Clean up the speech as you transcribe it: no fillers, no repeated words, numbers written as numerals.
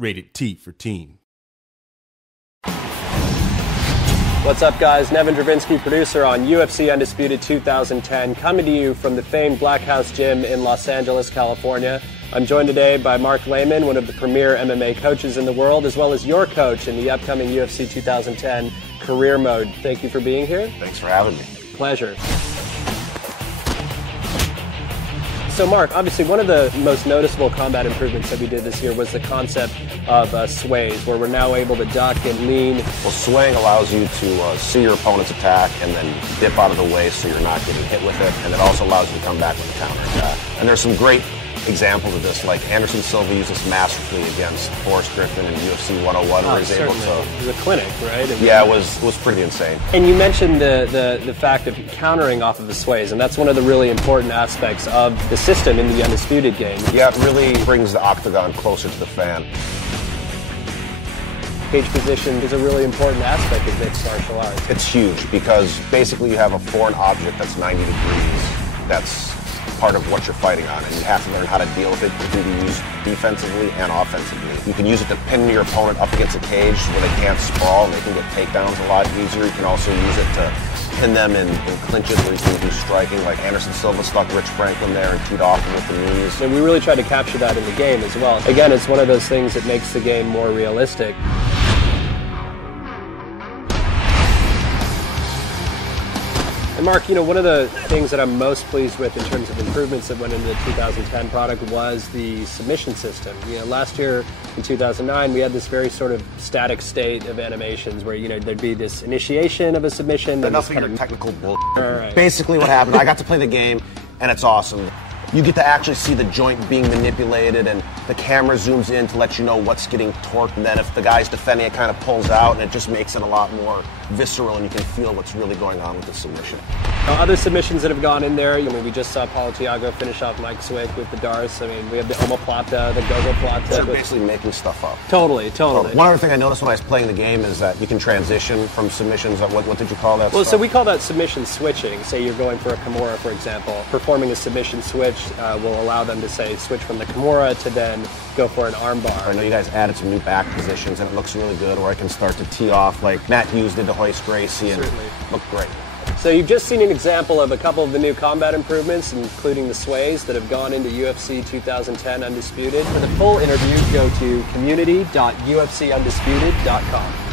Rated T for teen. What's up, guys? Nevin Dravinsky, producer on UFC Undisputed 2010, coming to you from the famed Black House Gym in Los Angeles, California. I'm joined today by Mark Lehman, one of the premier MMA coaches in the world, as well as your coach in the upcoming UFC 2010 Career Mode. Thank you for being here. Thanks for having me. Pleasure. So Mark, obviously one of the most noticeable combat improvements that we did this year was the concept of sways, where we're now able to duck and lean. Well, swaying allows you to see your opponent's attack and then dip out of the way so you're not getting hit with it, and it also allows you to come back with a counterattack. And there's some great examples of this, like Anderson Silva used this masterfully against Forrest Griffin in UFC 101, where he's able to... It was a clinic, right? Yeah, it was pretty insane. And you mentioned the fact of countering off of the sways, and that's one of the really important aspects of the system in the Undisputed game. Yeah, it really brings the octagon closer to the fan. Cage position is a really important aspect of mixed martial arts. It's huge because basically you have a foreign object that's 90 degrees that's part of what you're fighting on, and you have to learn how to deal with it. It can be used defensively and offensively. You can use it to pin your opponent up against a cage where they can't sprawl and they can get takedowns a lot easier. You can also use it to pin them in clinches where you can do striking, like Anderson Silva stuck Rich Franklin there and teed off him with the knees. And we really try to capture that in the game as well. Again, it's one of those things that makes the game more realistic. And Mark, you know, one of the things that I'm most pleased with in terms of improvements that went into the 2010 product was the submission system. You know, last year in 2009, we had this very sort of static state of animations where, you know, there'd be this initiation of a submission. Enough of your technical bull. Right. Basically what happened, I got to play the game, and it's awesome. You get to actually see the joint being manipulated, and the camera zooms in to let you know what's getting torqued, and then if the guy's defending, it kind of pulls out, and it just makes it a lot more visceral, and you can feel what's really going on with the submission. Now, other submissions that have gone in there, you know, we just saw Paulo Thiago finish off Mike Swick with the Darce. I mean, we have the omoplata, the gogoplata. They're basically making stuff up. Totally. One other thing I noticed when I was playing the game is that you can transition from submissions. What did you call that? Well, so we call that submission switching. Say you're going for a Kimura, for example. Performing a submission switch will allow them to, say, switch from the Kimura to then go for an armbar. I know you guys added some new back positions, and it looks really good, where I can start to tee off like Matt Hughes did to Hoist Gracie, and looked great. So you've just seen an example of a couple of the new combat improvements, including the sways that have gone into UFC 2010 Undisputed. For the full interview, go to community.ufcundisputed.com.